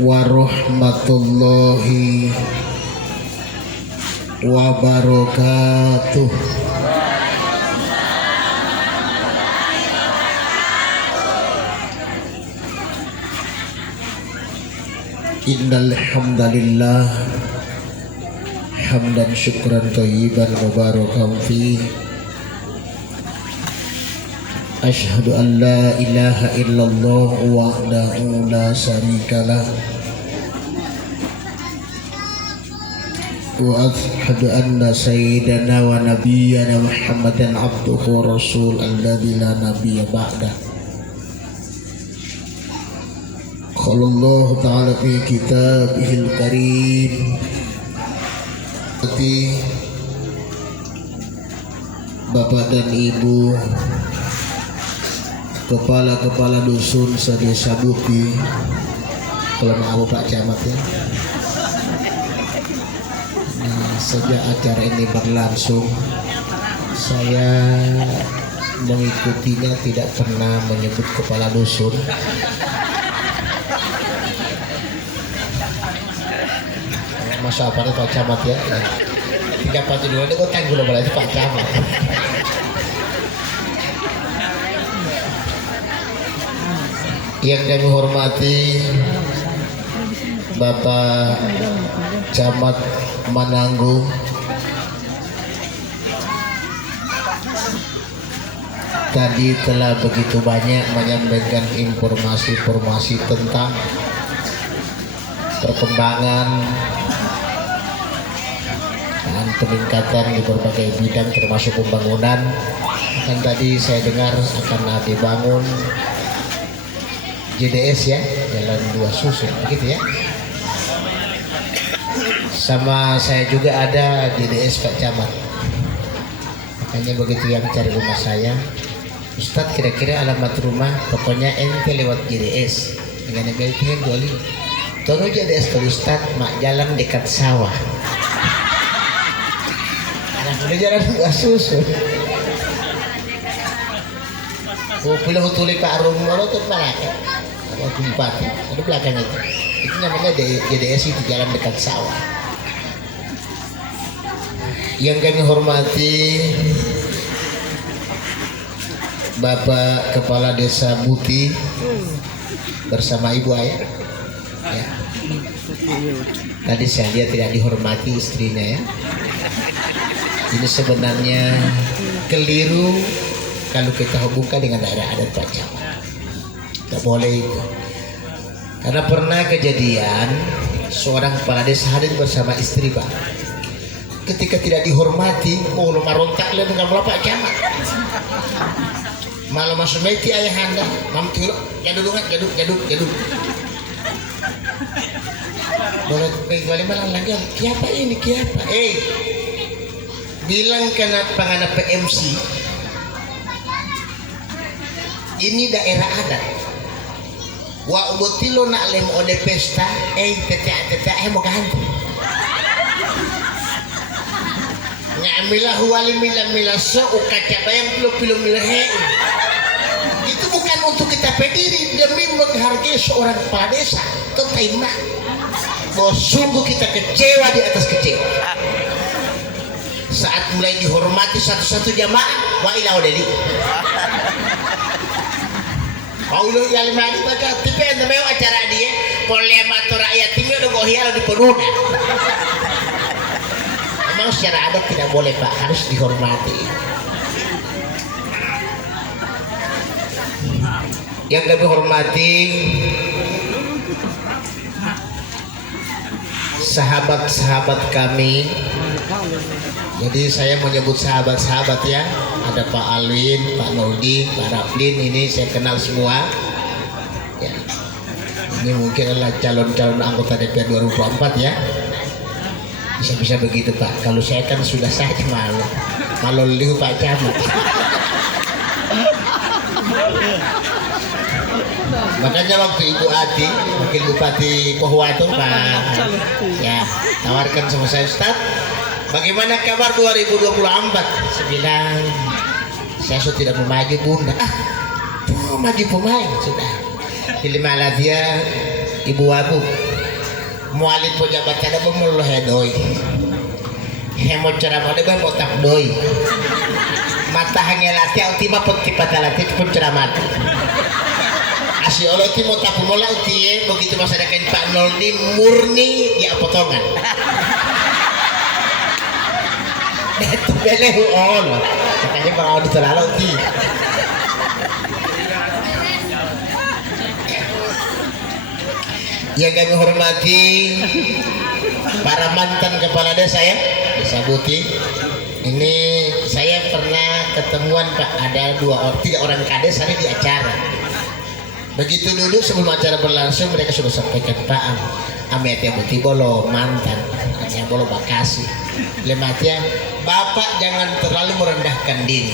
warahmatullahi wabarakatuh. Innal hamdalillah hamdan syukran thayyiban mubarakan fi. Asyhadu an la ilaha illallah wahdahu la syarikalah wa asyhadu anna sayyidana wa nabiyyana Muhammadan abduhu wa rasul alladzi la nabiyya ba'dah. Qala Allah ta'ala fi kitabihil karim. Bapak dan Ibu kepala-kepala dusun sedesa Buti, kalau mau Pak Camat ya. Nah, sejak acara ini berlangsung, saya mengikutinya tidak pernah menyebut kepala dusun. Masa apa nih Pak Camat ya? Tiga pati dulu ini kok tanggul berarti Pak Camat. Yang kami hormati Bapak Camat Mananggung, tadi telah begitu banyak menyampaikan informasi-informasi tentang perkembangan dan peningkatan di berbagai bidang termasuk pembangunan. Dan tadi saya dengar akan dibangun JDS ya, Jalan Dua Susun, begitu ya. Sama saya juga ada JDS Pak Camat. Makanya begitu yang cari rumah saya, Ustadz kira-kira alamat rumah, pokoknya ente lewat JDS dengan email Doli. Tolong JDS ke Ustadz, mak jalan dekat sawah. Anak udah jalan Dua Susun. Oh, pilih utuli Pak Arum Moro tuh malaka. Ada Bupati, ada belakangnya itu namanya JDS, itu jalan dekat sawah. Yang kami hormati Bapak Kepala Desa Buti bersama Ibu Ayah ya. Tadi saya lihat tidak dihormati istrinya ya. Ini sebenarnya keliru kalau kita hubungkan dengan daerah adat Pak Camat. Tidak boleh itu. Karena pernah kejadian seorang kepala desa hadir bersama istri Pak. Ketika tidak dihormati, mau marontak le dengan Pak Camat. Malah masuk meti ayah anda, mampu jaduk. Boleh kembali malah lagi. Kiapa ini kiapa? Bilang kena pangana PMC. Ini daerah adat. Wa botilo nak lem ode pesta, tete mau ganti. Ngamilah wali mila so ukaca bayang pilo milah. Itu bukan untuk kita pediri, demi menghargai seorang kepala desa. Itu terima. Bahwa sungguh kita kecewa di atas kecewa. Saat mulai dihormati satu-satu jamaah, wa ila odeli. Paulo yang mati maka tipe yang namanya acara dia poliamator rakyat timnya udah gohiar di penuh. Memang secara adat tidak boleh Pak, harus dihormati. Yang kami hormati sahabat-sahabat kami. Jadi saya menyebut sahabat-sahabat ya. Ada Pak Alwin, Pak Nurdin, Pak Raflin, ini saya kenal semua. Ya. Ini mungkin adalah calon-calon anggota DPR 2024 ya. Bisa-bisa begitu Pak. Kalau saya kan sudah sakit malu liu Pak Camat. Makanya waktu Ibu Ati, Wakil Bupati Pohwa itu Pak, ya tawarkan sama saya, Ustaz, bagaimana kabar 2024? Saya bilang, saya sudah tidak mau maju Bunda. Mau maju pemain sudah. Pilih malah dia Ibu Abu. muali pejabat kada bemul hedoi hemo ceramah deh mau tak doi mata hangelati ultima peti patalati pun ceramah asih Allah ti mau tak mola utie begitu masa ada kain Pak Nol di murni ya potongan itu beleh on makanya bang Audi terlalu uti yang kami hormati para mantan kepala desa ya, Desa Buti. Ini saya pernah ketemuan Pak, ada 3 orang kades hari di acara. Begitu dulu sebelum acara berlangsung mereka sudah sampaikan Pak Ametya Buti bolo mantan, hanya bolo Bakasi. Lematnya Bapak jangan terlalu merendahkan diri.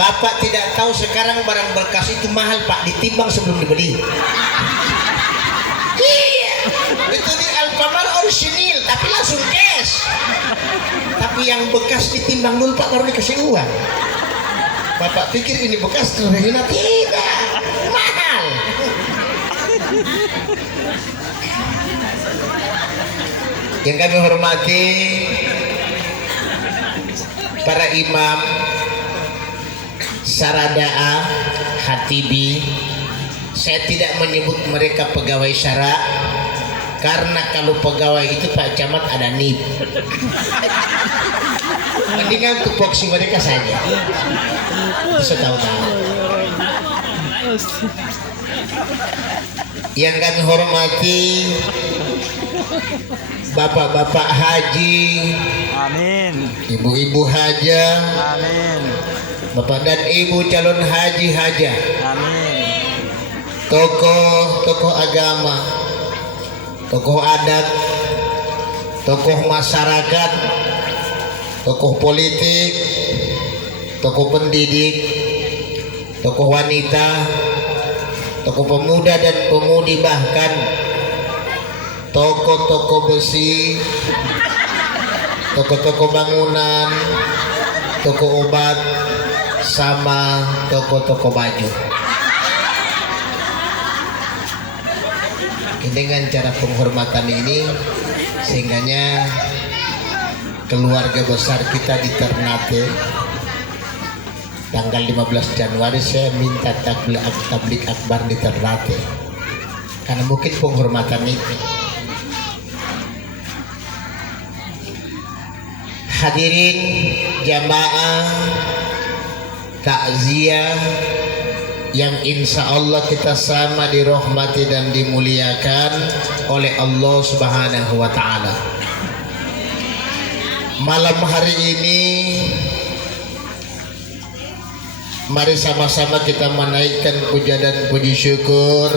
Bapak tidak tahu sekarang barang bekas itu mahal Pak, ditimbang sebelum dibeli. Iya, itu di Alfamart orisinil tapi langsung cash. Tapi yang bekas ditimbang dulu Pak baru dikasih uang. Bapak pikir ini bekas terhina, tidak, mahal. Yang kami hormati para imam, sarada'a, hatibi. Saya tidak menyebut mereka pegawai syara karena kalau pegawai itu Pak Camat ada NIP. Mendingan tupoksi mereka saja. Itu saya tahu. Yang kami hormati bapak-bapak haji, amin. Ibu-ibu haja, Amin. bapak dan ibu calon haji haja, Amin. tokoh agama, tokoh adat, tokoh masyarakat, tokoh politik, tokoh pendidik, tokoh wanita, tokoh pemuda dan pemudi, bahkan toko-toko besi, toko-toko bangunan, toko obat, sama toko-toko baju. Dengan cara penghormatan ini sehingganya keluarga besar kita di Ternate tanggal 15 Januari saya minta tablik akbar di Ternate karena mungkin penghormatan itu. Hadirin jamaah takziah yang insya Allah kita sama dirahmati dan dimuliakan oleh Allah Subhanahu wa Ta'ala. Malam hari ini mari sama-sama kita menaikkan puja dan puji syukur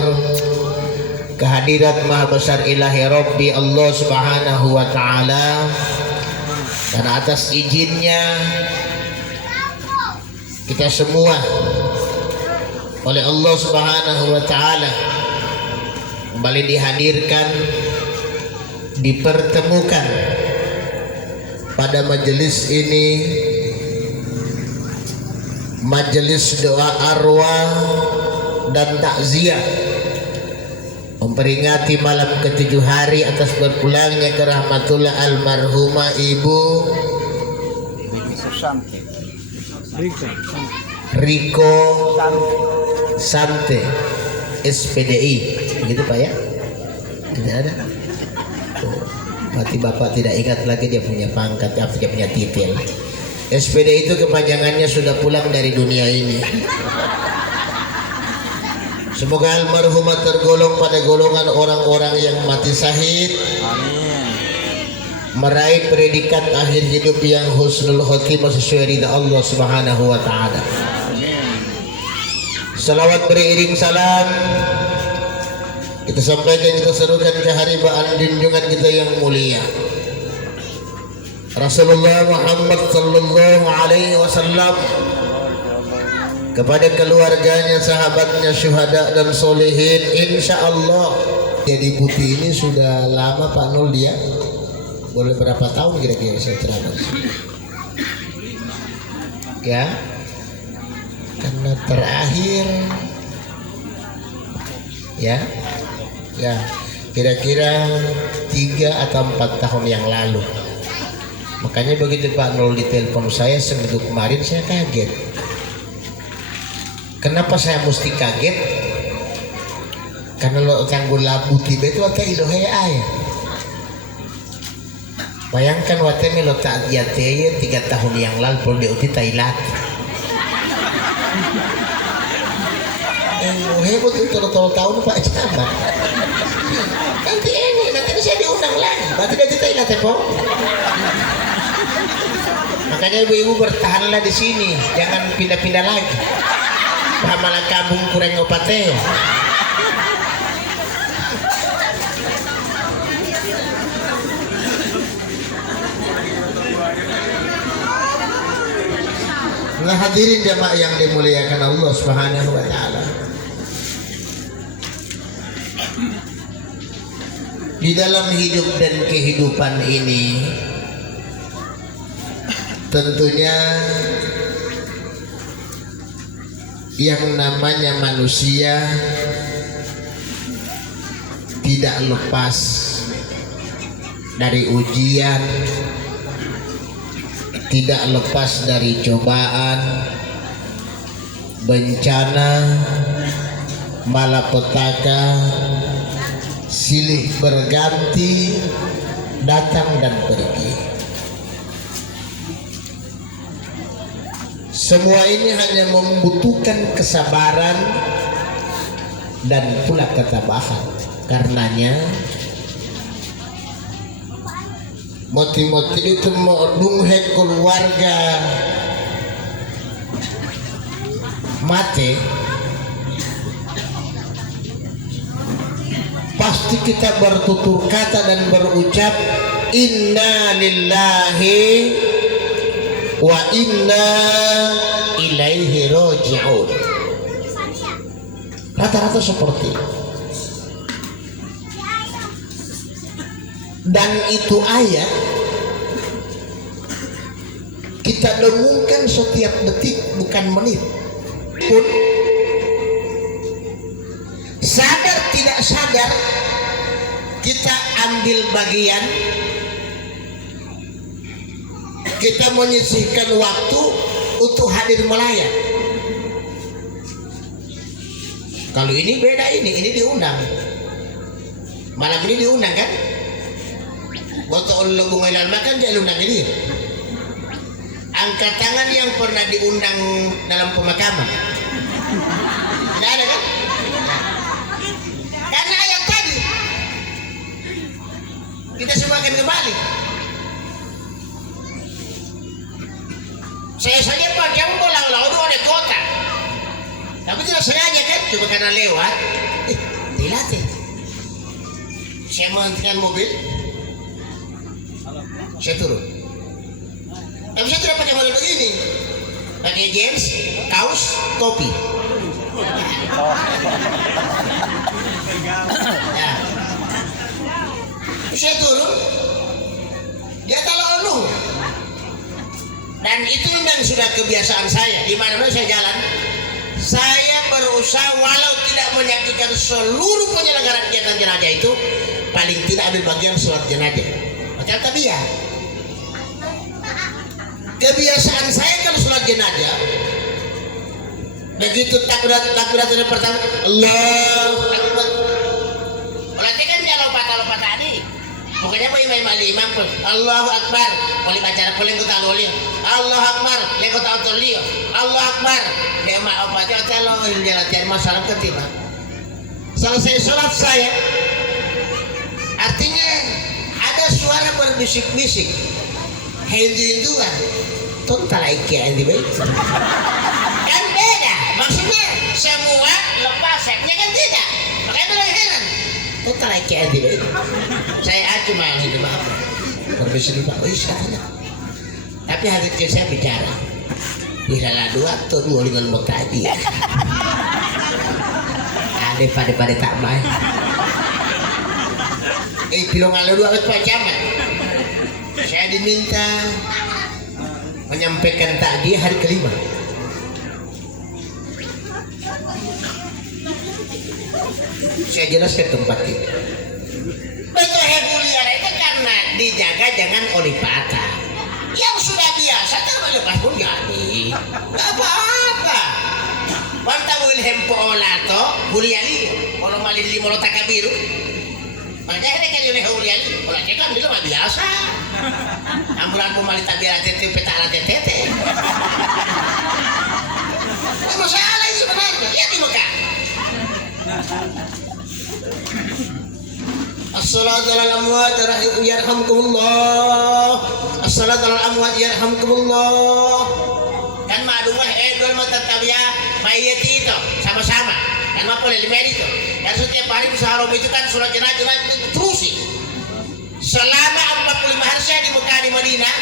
kehadirat Maha Besar Ilahi Rabbi Allah Subhanahu wa Ta'ala, dan atas izinnya kita semua oleh Allah Subhanahu wa Ta'ala kembali dihadirkan, dipertemukan pada majelis ini, majelis doa arwah dan takziah memperingati malam ke-7 hari atas berpulangnya ke rahmatullah almarhumah Ibu Riko Sante SPDI, begitu Pak ya? Tidak ada. Berarti Bapak tidak ingat lagi dia punya pangkat, dia punya titel. SPDI itu kepanjangannya sudah pulang dari dunia ini. Semoga almarhumah tergolong pada golongan orang-orang yang mati syahid. Amin. Meraih predikat akhir hidup yang husnul khotimah sesuai ridha Allah Subhanahu wa Ta'ala. Salawat beriring salam kita sampaikan, kita serukan keharibaan junjungan kita yang mulia Rasulullah Muhammad sallallahu alaihi wasallam, kepada keluarganya, sahabatnya, syuhada dan solehin. Insya Allah jadi putih ini sudah lama Pak Nol dia. Boleh berapa tahun kira-kira saya ceramah? Ya, karena terakhir ya kira-kira 3 atau 4 tahun yang lalu. Makanya begitu Pak Nol ditelepon saya seminggu kemarin, saya kaget. Kenapa saya mesti kaget? Karena lo canggul labu tiba itu ada ilohe ayah. Bayangkan waktu lo tak jateye 3 tahun yang lalu perlu diuti Thailand. Hebat itu tahun Pak Camat. Nanti saya diundang lagi. Berarti dari Thailand ya Pak. Makanya ibu-ibu bertahanlah di sini, jangan pindah-pindah lagi. Malah kampung kurang opatnya. Nah hadirin jamaah yang dimuliakan Allah Subhanahu wa taala. Di dalam hidup dan kehidupan ini tentunya yang namanya manusia tidak lepas dari ujian, tidak lepas dari cobaan, bencana, malapetaka, silih berganti, datang dan pergi. Semua ini hanya membutuhkan kesabaran dan pula ketabahan. Karenanya moti-moti itu mau dunghe keluarga mati, pasti kita bertutur kata dan berucap inna lillahi wa inna ilaihi raji'un. Rata-rata seperti itu. Dan itu ayat kita dengungkan setiap detik, bukan menit pun. Sadar tidak sadar kita ambil bagian, kita menyisihkan waktu untuk hadir melayani. Kalau ini beda, ini diundang. Malam ini diundang kan? Botol lembung ilal makan jadi undang ini. Angkat tangan yang pernah diundang dalam pemakaman. Tidak ada kan? Karena ayat tadi kita semua akan kembali. Saya saja Pak kamu bolang lalu ada kota, tapi tidak sengaja kan? Cuma karena lewat, dilatih. Saya menghentikan mobil, saya turun. Tapi saya tidak pakai model begini, pakai jeans, kaos, topi. Ya. Saya turun, dia tahu. Dan itu memang sudah kebiasaan saya. Di mana-mana saya jalan, saya berusaha walau tidak menyakitkan seluruh penyelenggaraan kegiatan jenazah itu, paling tidak ambil bagian sholat jenazah. Macam tabiat. Kebiasaan saya kalau sholat jenazah, begitu takbirat yang pertama, Allahu Akbar. Berarti kan dia lompat tadi. Pokoknya imam imam pun Allahu Akbar, boleh baca boleh kita boleh. Allahu Akbar, leko tak tolio. Allahu Akbar, dia mau baca kalau dia latihan masalah ketima. Selesai sholat saya, artinya ada suara berbisik-bisik. Hindu-hinduan, total ikia yang dibaik. Kan beda, maksudnya semua lepas seknya kan tidak. Makanya bilang heran. Total ikia yang dibaik. Saya cuma yang hidup apa? Berbisik pak, oh iya. Tapi hati saya bicara. Bila lah 2 atau 2 dengan bertadi. Ada pada tak main. Pilong ala 2 ke Pak Camat. Saya diminta menyampaikan takdir hari kelima. Saya jelaskan tempat itu. Betul pelihara itu karena dijaga jangan oleh patah. Yang sudah biasa kan lepas pun jadi. Gak apa-apa. Wanta Wilhelm Poolato, Buliali, kalau malin limo lo takabiru. Makanya ada kan yang Buliali, kalau kan dia mah biasa. Ambulan pun malin tabira tete petala tete. Tidak masalah itu sebenarnya. Lihat di Mekah. As-salatu ala al-amwat yarhamkumullah. As-salatu ala al-amwat yarhamkumullah. Kan ma'adumah edol matatabia mayat itu sama-sama. Kan ma boleh lima itu. Dan setiap hari bisa haram itu kan surat jenazah terusin. Selama 45 hari saya di Mekah di Madinah,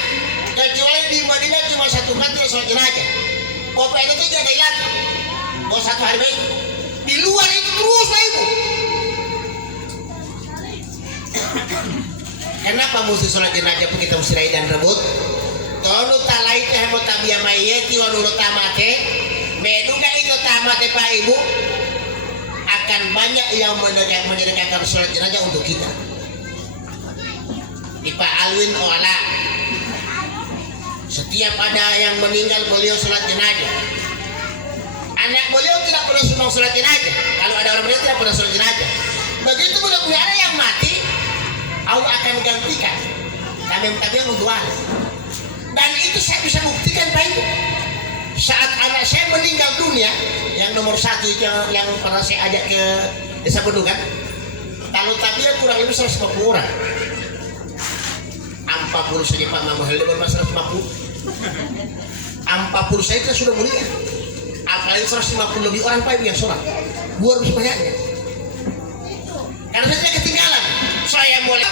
kecuali di Madinah cuma satu kali surat jenazah. Kopi itu tidak ada hilang. Kau satu hari baik. Di luar itu terus Pak Ibu. Kenapa mesti sholat jenazah pun kita mesti rai dan rebut? Tonu talai teh mo tabia mayeti wa nuru tamate. Meduga itu tamate Pak Ibu akan banyak yang menyediakan sholat jenazah untuk kita. Di Pak Alwin Oala setiap ada yang meninggal beliau sholat jenazah. Anak beliau tidak pernah sumbang sholat jenazah. Kalau ada orang beliau tidak pernah sholat jenazah. Begitu beliau ada yang mati, Allah akan gantikan. Kami yang mendoa. Dan itu saya bisa buktikan Pak Ibu. Saat anak saya meninggal dunia, yang nomor 1 itu yang pernah saya ajak ke desa Bendungan, kalau tabia kurang lebih 150 orang. 40 saja Pak Mama Helda bermasa 150. 40 saja kita sudah mulia. Apalagi 150 lebih orang Pak Ibu yang sholat. Luar biasa banyaknya. Karena saya ketinggalan. Saya mulai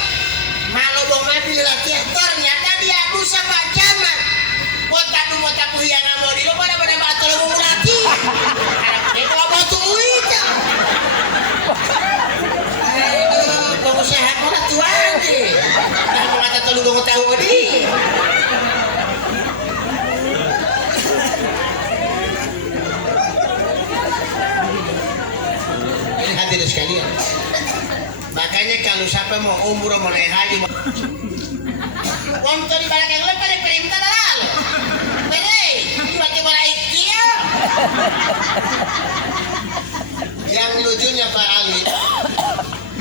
malu bong mati latihan. Ternyata dia dosa Pak Jaman. Mota puhi yang mau di lo pada mata lo murati. Itu apa tuh itu? Aduh, pengusaha orang tuan deh. Yang mata telur dong tahu di. Ini hadirin sekalian. Makanya kalau siapa mau umroh mau naik haji, untuk di balik yang lepas perintah lalu. Pakai bola IKEA. Yang lucunya Pak Ali,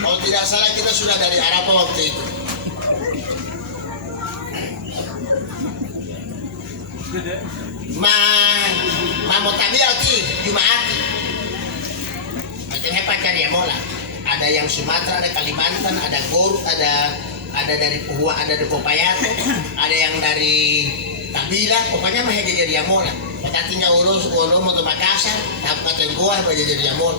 kalau tidak salah kita sudah dari Arafah waktu itu. Mau tabiati Jumat. Macam hebat cari yang mola. Ada yang Sumatera, ada Kalimantan, ada Garut, ada dari Papua, ada dari Popayato, ada yang dari Kabila, pokoknya mah jadi dia mola. Kita tinggal urus mau ke Makassar, Kabupaten Goa jadi dia mola.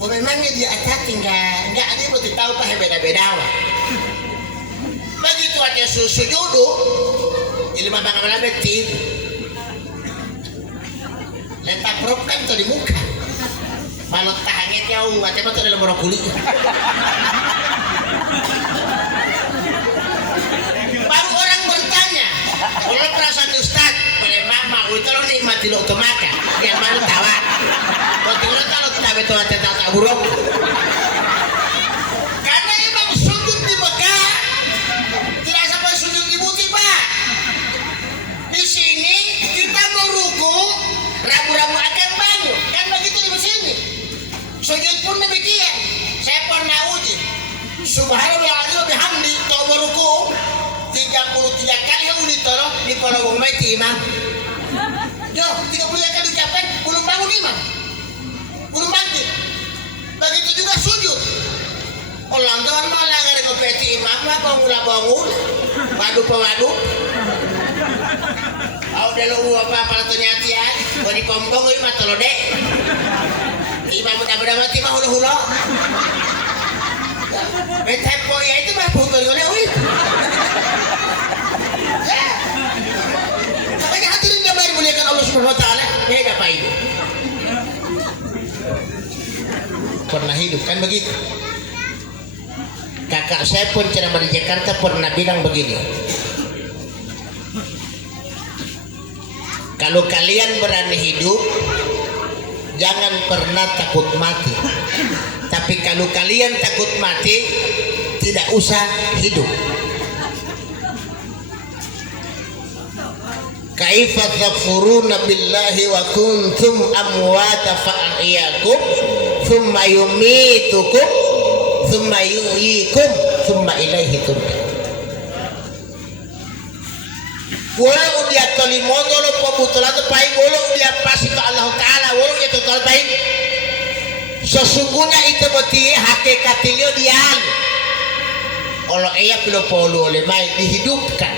Oh memangnya dia atas enggak ada yang tahu pak beda-beda wah. Begitu aja sujud, ilmu bagaimana betul. Letak prop kan tuh di muka. Malut tahannya jauh, macam itu dalam orang kulit. Baru orang bertanya, kalau perasaan Ustaz, boleh mama, itu lo nikmati lo otomaka, yang baru tawa. Waktu itu kalau kita betul tentang buruk. Karena emang sujud di Mekah, tidak sampai sujud di Buti Pak. Di sini kita mau ruku, rabu-rabu akan bangun, kan begitu di sini. Sujud pun demikian. Saya pernah uji. Subhanallah bihamdi tau meruku 33 kali yang ditolong di kolong mati imam. Yo, 33 kali ucapan belum bangun imam. Belum bangkit. Begitu juga sujud. Orang tuan malah gak ada ngepeti imam lah bangun. Wadu. Au dulu apa ternyata ya. Kau di pompong ini mah telo dek. Imam mudah-mudahan mati mah hulu-hulu. Tempo ya itu mah putul oleh wih. Makanya hadirin yang baik muliakan Allah Subhanahu wa taala, beda Pak Ibu. Pernah hidup kan begitu. Kakak saya pun ceramah di Jakarta pernah bilang begini. Kalau kalian berani hidup, jangan pernah takut mati. Tapi kalau kalian takut mati, tidak usah hidup. Kaifa takfuruna billahi wa kuntum amwata fa ahyakum thumma yumitukum thumma yuhyikum thumma ilaihi turja'un. Walau dia tolimoto lo pembutulan terbaik, walau dia pasti ke Allah Ta'ala, walau dia total baik. Sesungguhnya itu berarti hakikatnya dia. Kalau ia perlu oleh mai dihidupkan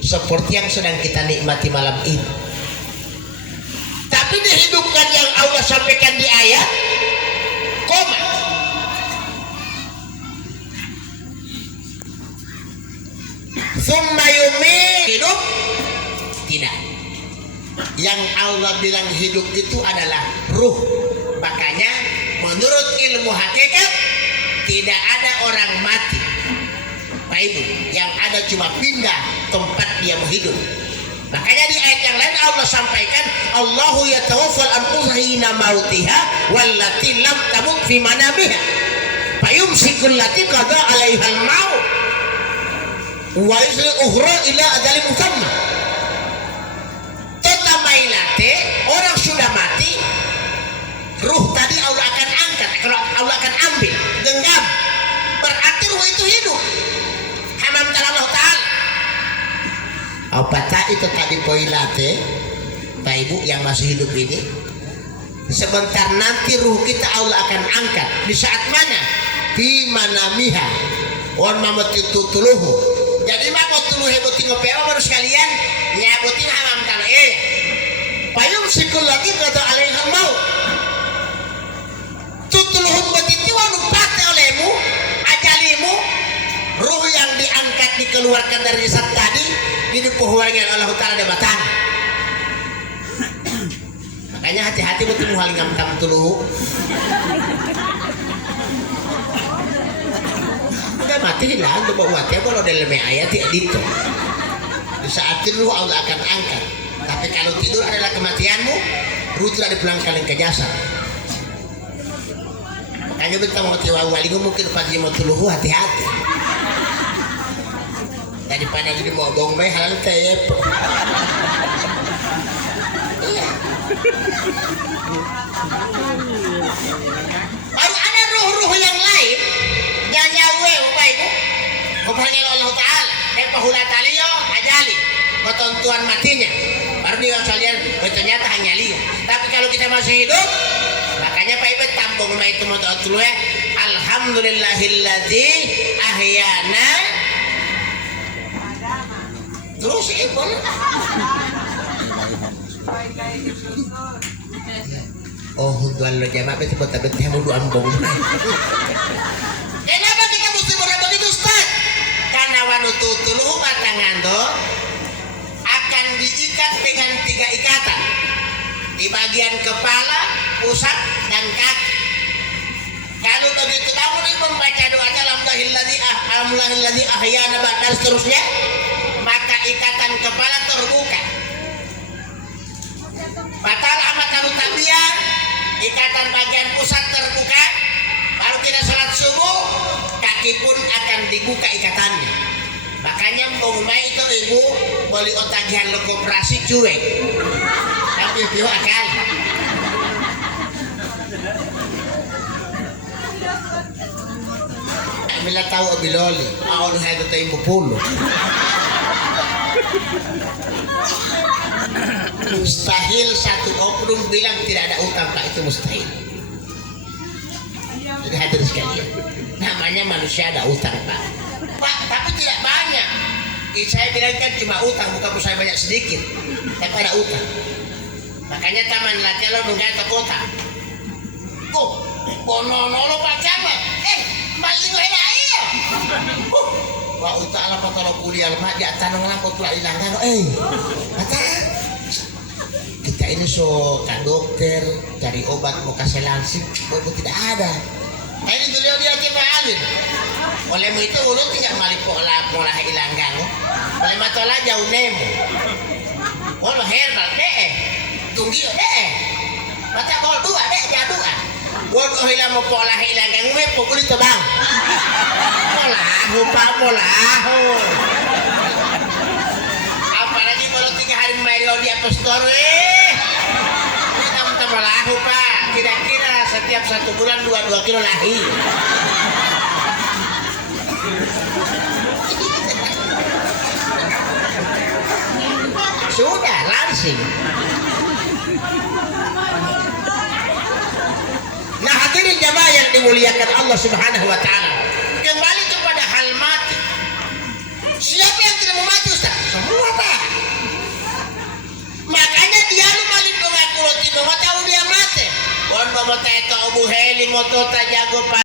seperti yang sedang kita nikmati malam ini. Tapi dihidupkan yang Allah sampaikan di ayat koma. Summa hidup tidak. Yang Allah bilang hidup itu adalah ruh. Makanya menurut ilmu hakikat tidak ada orang mati, Pak Ibu. Yang ada cuma pindah tempat dia mau hidup. Makanya di ayat yang lain Allah sampaikan, Allahu yatawaffal anfusa hina mautiha wallati lam tamut fi manamiha fayumsikul lati qada 'alaiha al-maut wa yusri ukhra ila ajali musamma. Tetamailate orang sudah mati, ruh tadi Allah akan angkat, kalau Allah akan ambil, genggam, berarti ruh itu hidup. Hamam Allah Ta'ala. Apa itu tadi poilate, Pak Ibu yang masih hidup ini, sebentar nanti ruh kita Allah akan angkat. Di saat mana? Fi manamiha on mamati tutuluhu. Jadi mau tuluhe boti ngopewa baru sekalian nyabutin hamam ta'ala payung sikul lagi kata alaiha maut. Tutuluhum boti wanu pate olehmu ajalimu, ruh yang diangkat dikeluarkan dari jasad tadi dipuhuangin Allah Ta'ala di batang. Makanya hati-hati betul muhaling ngam tuluhu. Udah mati hilang tuh bawa ya kalau dalam ayat itu. Di saat itu Allah akan angkat. Tapi kalau tidur adalah kematianmu, ruh tidak dipulangkan ke jasad. Makanya kita mau tiwa walimu mungkin pagi mau tuluhu, hati-hati. Daripada jadi mau bong bayi halal tayep. Iya. Baru ada ruh-ruh yang lain yang nyawe upaiku kepada Allah Ta'ala yang pahula talio ajali ketentuan matinya baru dia kalian ternyata hanya lihat. Tapi kalau kita masih hidup, makanya Pak Ibu tambung itu mau dulu ya, alhamdulillahilladzi ahyana terus ibu. Oh, tuan lo jamaah betul betul yang mau ambong. Kenapa kita mesti berapa itu Ustaz? Karena wanutu tuluh batangan tuh akan diikat dengan 3 ikatan di bagian kepala, pusat, dan kaki. Kalau begitu kamu nih membaca doanya alhamdulillahilladzi ahyana dan seterusnya, maka ikatan kepala terbuka. Batal amat kalau tabian, ikatan bagian pusat terbuka. Baru kita salat subuh, kaki pun akan dibuka ikatannya. Makanya umumnya itu ibu beli otagian lo koperasi cuek. Tapi itu akal. Bila tahu abiloli, awal itu tahu ibu puluh. Mustahil satu oknum bilang tidak ada utang, Pak, itu mustahil. Jadi hadir sekalian, namanya manusia ada utang, Pak. Pak, tapi tidak banyak. Saya bilang kan cuma utang, bukan saya banyak sedikit, tapi ada utang. Makanya taman latihan lo nunggu ke kota. Kok, bonono Pak Camat? Maling enak iya. Wah, itu alam kalau kuliah mak dia tanong lampu tulah hilang kan? Kata kita ini so ke dokter cari obat mau kasih langsing, bobo tidak ada. Ini beliau dia tiba alin. Oleh itu ulun tidak malik pola hilang kan? Oleh matola jauh nemu. Walau herbal deh, tunggu deh. Mata bol 2 deh, jadu Waduh hilang mau pola hilang yang gue pukul itu bang. Molahu pak molahu. Apalagi kalau 3 hari melo di App Store kita minta molahu pak. Kira-kira setiap 1 bulan 2 kilo lahi. Sudah langsing. Nah hadirin jamaah yang dimuliakan Allah Subhanahu wa taala. Kembali kepada hal mati. Siapa yang tidak mau mati Ustaz? Semua Pak. Makanya dia lu paling mengaku roti mau tahu dia mati. Kon mau tahu Abu Heli mau tahu jago Pak.